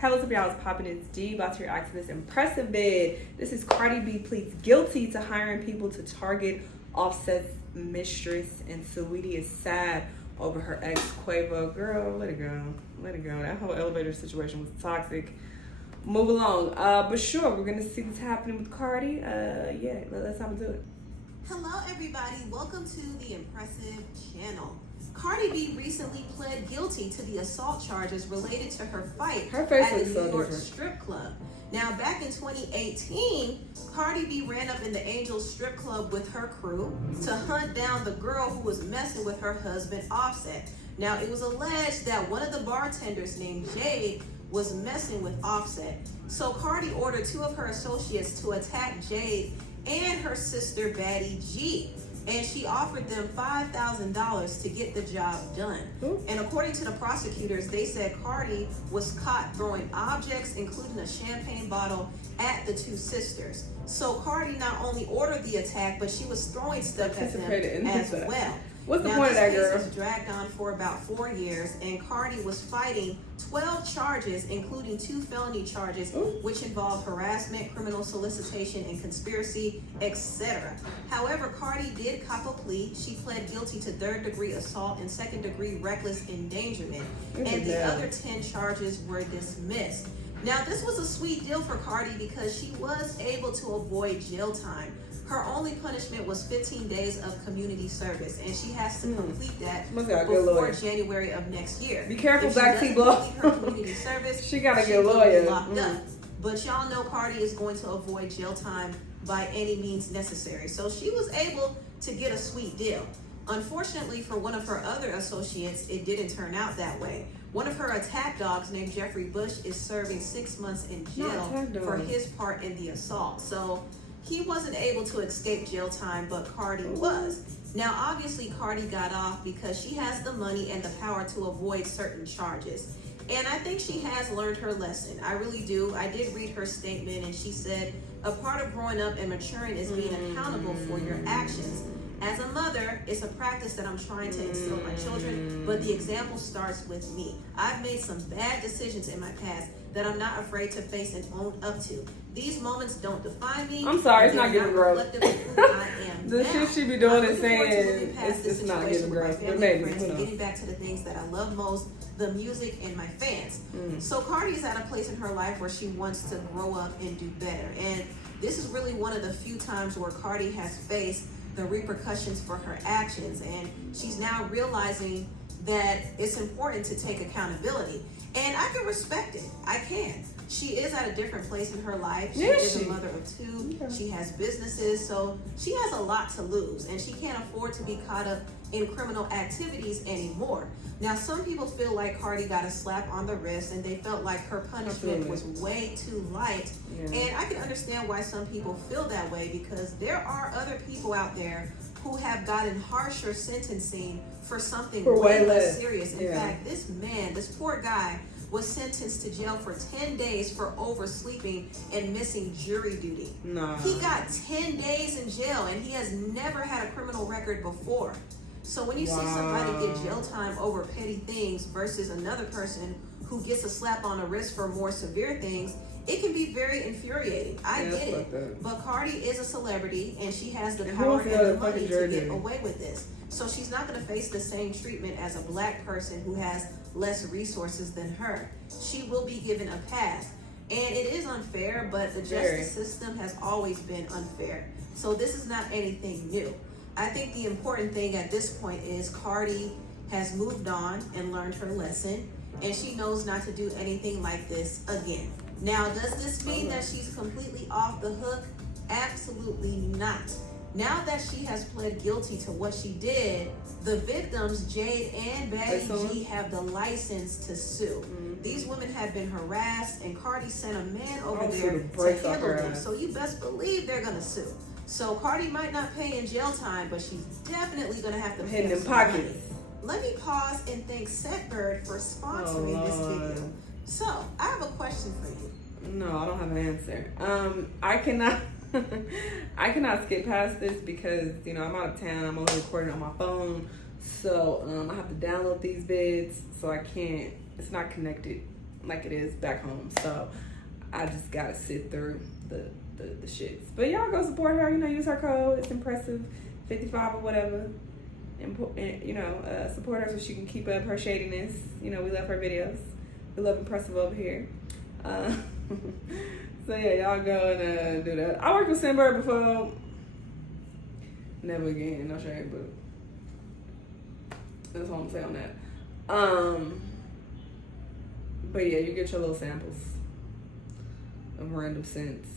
Hey, what's up, y'all? It's poppin'. It's D. About to react to this impressive bid. This is Cardi B pleads guilty to hiring people to target Offset's mistress, and Saweetie SAD over her ex Quavo. Girl, let it go. Let it go. That whole elevator situation was toxic. Move along. But sure, we're gonna see what's happening with Cardi. Yeah, let's hop into it. Hello, everybody. Welcome to the impressive channel. Cardi B recently pled guilty to the assault charges related to her fight at the New York strip club. Now, back in 2018, Cardi B ran up in the Angel strip club with her crew to hunt down the girl who was messing with her husband, Offset. Now, it was alleged that one of the bartenders named Jade was messing with Offset. So Cardi ordered two of her associates to attack Jade and her sister, Baddie G. And she offered them $5,000 to get the job done. And according to the prosecutors, they said Cardi was caught throwing objects, including a champagne bottle, at the two sisters. So Cardi not only ordered the attack, but she was throwing stuff at them as well. What's the point of that, girl? This case was dragged on for about 4 years, and Cardi was fighting 12 charges, including 2 felony charges, which involved harassment, criminal solicitation, and conspiracy, etc. However, Cardi did cop a plea. She pled guilty to 3rd-degree assault and 2nd-degree reckless endangerment, and the other 10 charges were dismissed. Now, this was a sweet deal for Cardi because she was able to avoid jail time. Her only punishment was 15 days of community service, and she has to complete that before January of next year. Be careful, backseat blow. Her community service, she gotta get a lawyer. Locked up. But y'all know Cardi is going to avoid jail time by any means necessary. So she was able to get a sweet deal. Unfortunately for one of her other associates, it didn't turn out that way. One of her attack dogs named Jeffrey Bush is serving 6 months in jail for his part in the assault. So he wasn't able to escape jail time, but Cardi was. Now, obviously, Cardi got off because she has the money and the power to avoid certain charges. And I think she has learned her lesson. I really do. I did read her statement, and she said, a part of growing up and maturing is being accountable for your actions. As a mother, it's a practice that I'm trying to instill in my children, but the example starts with me. I've made some bad decisions in my past that I'm not afraid to face and own up to. These moments don't define me. I'm sorry, it's not getting gross. The shit she be doing is saying it's not getting gross. But maybe, and getting back to the things that I love most, the music and my fans. So Cardi is at a place in her life where she wants to grow up and do better. And this is really one of the few times where Cardi has faced the repercussions for her actions, and she's now realizing that it's important to take accountability. And I can respect it. I can. She is at a different place in her life. She is a mother of 2. She has businesses, so she has a lot to lose, and she can't afford to be caught up in criminal activities anymore. Now, some people feel like Cardi got a slap on the wrist, and they felt like her punishment was way too light. And I can understand why some people feel that way, because there are other people out there who have gotten harsher sentencing for something way less serious. In fact, this man, this poor guy, was sentenced to jail for 10 days for oversleeping and missing jury duty. He got 10 days in jail, and he has never had a criminal record before. So when you see somebody get jail time over petty things versus another person who gets a slap on the wrist for more severe things, it can be very infuriating. I get it. But Cardi is a celebrity, and she has the power and the money to get away with this. So she's not going to face the same treatment as a black person who has less resources than her. She will be given a pass. And it is unfair, but the justice system has always been unfair. So this is not anything new. I think the important thing at this point is Cardi has moved on and learned her lesson, and she knows not to do anything like this again. Now, does this mean that she's completely off the hook? Absolutely not. Now that she has pled guilty to what she did, the victims, Jade and Baddie G, have the license to sue. These women have been harassed, and Cardi sent a man over there to handle them. So you best believe they're going to sue. So Cardi might not pay in jail time, but she's definitely going to have to pay some money. Let me pause and thank Setbird for sponsoring this video. So, I have a question for you. No, I don't have an answer. I cannot I cannot skip past this because, you know, I'm out of town. I'm only recording on my phone. So, I have to download these bids, so I can't, it's not connected like it is back home. So I just gotta sit through the shits. But y'all go support her. You know, use her code. It's impressive 55 or whatever. And you know, support her so she can keep up her shadiness. You know, we love her videos. We love impressive over here. So yeah, y'all go and do that. I worked with Sinbird before. Never again, no shame, but that's all I'm saying on that. But yeah, you get your little samples of random scents.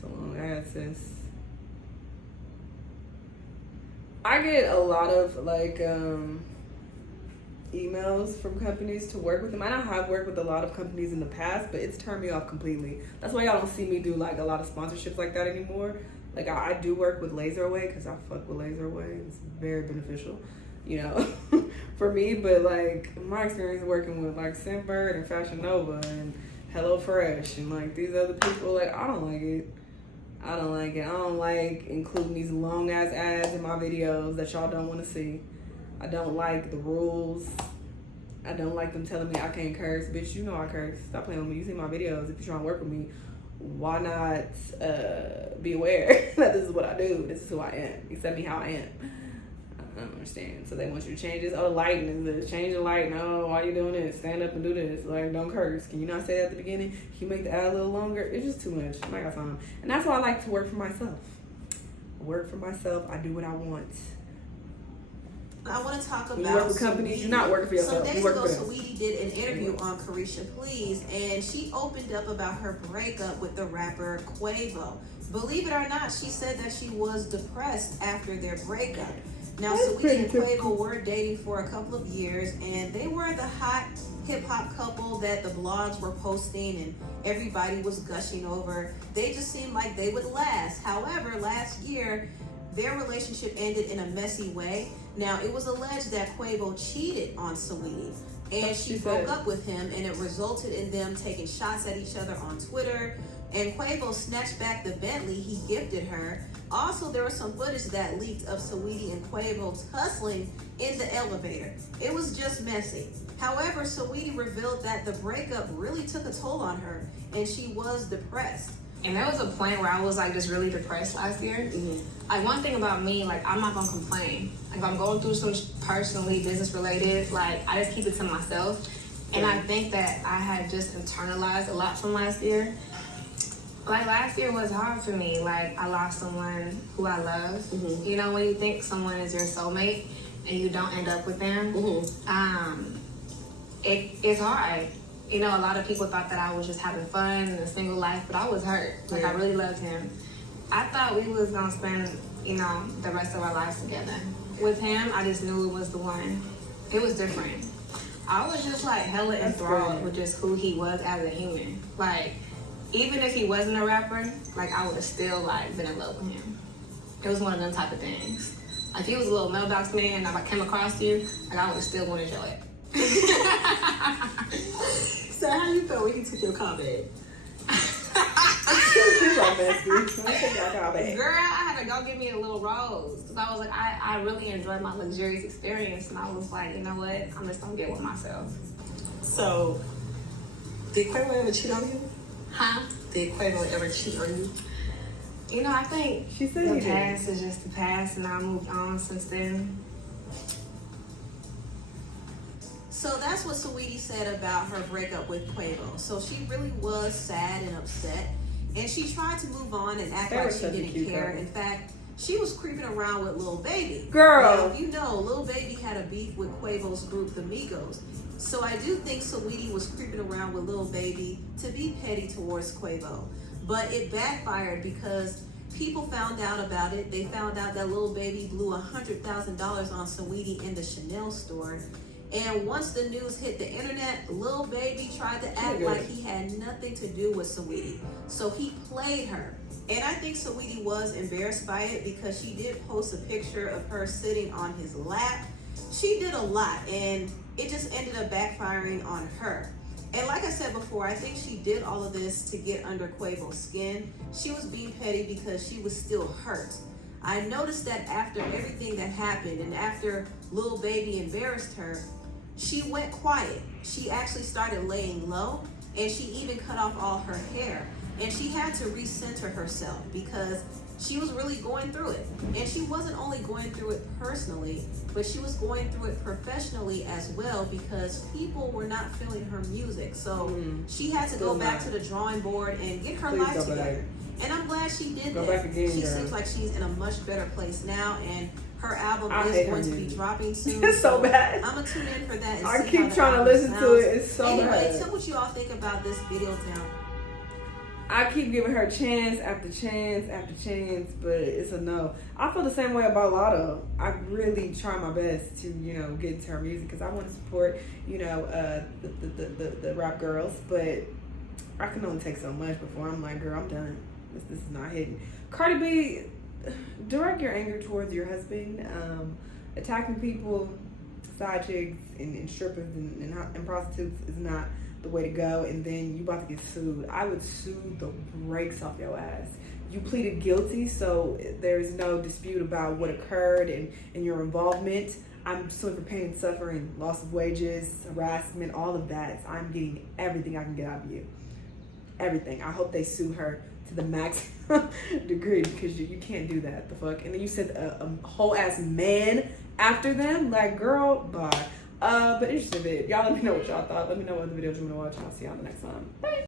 So long as sis. I get a lot of like emails from companies to work with them. I know I have worked with a lot of companies in the past, but it's turned me off completely. That's why y'all don't see me do like a lot of sponsorships like that anymore. Like I do work with Laser Away because I fuck with Laser Away. It's very beneficial, you know, for me. But like my experience working with like Sinbird and Fashion Nova and Hello Fresh and like these other people, like I don't like it. I don't like it. I don't like including these long ass ads in my videos that y'all don't want to see. I don't like the rules. I don't like them telling me I can't curse. Bitch, you know I curse. Stop playing with me. You see my videos. If you're trying to work with me, why not be aware that this is what I do. This is who I am. Accept me how I am. I don't understand. So they want you to change this. Oh, lighting is this. Change the light. No, why you doing this? Stand up and do this. Like, don't curse. Can you not say that at the beginning? Can you make the ad a little longer? It's just too much. I got time. And that's why I like to work for myself. I work for myself. I do what I want. I want to talk about you work with companies. You're not working for yourself. Some days you work ago, for them. Saweetie did an interview on Carisha Please, and she opened up about her breakup with the rapper Quavo. Believe it or not, she said that she was depressed after their breakup. Now, Saweetie and Quavo were dating for a couple of years, and they were the hot hip-hop couple that the blogs were posting and everybody was gushing over. They just seemed like they would last. However, last year, their relationship ended in a messy way. Now, it was alleged that Quavo cheated on Saweetie, and she broke up with him, and it resulted in them taking shots at each other on Twitter. And Quavo snatched back the Bentley he gifted her. Also, there was some footage that leaked of Saweetie and Quavo tussling in the elevator. It was just messy. However, Saweetie revealed that the breakup really took a toll on her, and she was depressed. And there was a point where I was like just really depressed last year. Mm-hmm. Like one thing about me, like I'm not gonna complain. Like if I'm going through some personally business related, like I just keep it to myself. And I think that I had just internalized a lot from last year. Like last year was hard for me. Like I lost someone who I love. Mm-hmm. You know, when you think someone is your soulmate and you don't end up with them, mm-hmm. It's hard. You know, a lot of people thought that I was just having fun in a single life, but I was hurt. Like, I really loved him. I thought we was going to spend, you know, the rest of our lives together. With him, I just knew it was the one. It was different. I was just, like, hella enthralled with just who he was as a human. Like, even if he wasn't a rapper, like, I would have still, like, been in love with him. It was one of them type of things. Like, if he was a little mailbox man and if I came across you, like, I would have still wanted your it. So how you felt when he took your comment? Girl, I had to go get me a little rose. Because I was like, I really enjoyed my luxurious experience. And I was like, you know what? I'm just going to get with myself. So, did Quavo ever cheat on you? Huh? Did Quavo ever cheat on you? You know, I think she said the past is just the past. And I moved on since then. So that's what Saweetie said about her breakup with Quavo. So she really was sad and upset. And she tried to move on and act like she didn't care. In fact, she was creeping around with Lil Baby. Girl. Now, you know, Lil Baby had a beef with Quavo's group, the Migos. So I do think Saweetie was creeping around with Lil Baby to be petty towards Quavo. But it backfired because people found out about it. They found out that Lil Baby blew $100,000 on Saweetie in the Shanell store. And once the news hit the internet, Lil Baby tried to act like he had nothing to do with Saweetie. So he played her. And I think Saweetie was embarrassed by it because she did post a picture of her sitting on his lap. She did a lot, and it just ended up backfiring on her. And like I said before, I think she did all of this to get under Quavo's skin. She was being petty because she was still hurt. I noticed that after everything that happened and after Lil Baby embarrassed her, she went quiet. She actually started laying low, and she even cut off all her hair. And she had to recenter herself because she was really going through it. And she wasn't only going through it personally, but she was going through it professionally as well because people were not feeling her music. So she had to go back to the drawing board and get her life together. And I'm glad she did that. She seems like she's in a much better place now, and her album is going to be dropping soon. It's so bad. I'm gonna tune in for that. And I see keep how trying to listen to it. It's so bad. Anyway, tell what you all think about this video now. I keep giving her chance after chance after chance, but it's a no. I feel the same way about Lotto. I really try my best to, get into her music because I want to support, the rap girls, but I can only take so much before I'm like, girl, I'm done. This is not hitting. Cardi B, direct your anger towards your husband. Attacking people, side chicks, and strippers and prostitutes is not the way to go. And then you about to get sued. I would sue the brakes off your ass. You pleaded guilty, so there's no dispute about what occurred and your involvement. I'm suing for pain and suffering, loss of wages, harassment, all of that. So I'm getting everything I can get out of you. Everything. I hope they sue her to the maximum degree because you can't do that. The fuck? And then you said a whole ass man after them. Like, girl, bye. But interesting vid. Y'all let me know what y'all thought. Let me know what other videos you want to watch. I'll see y'all the next time. Bye.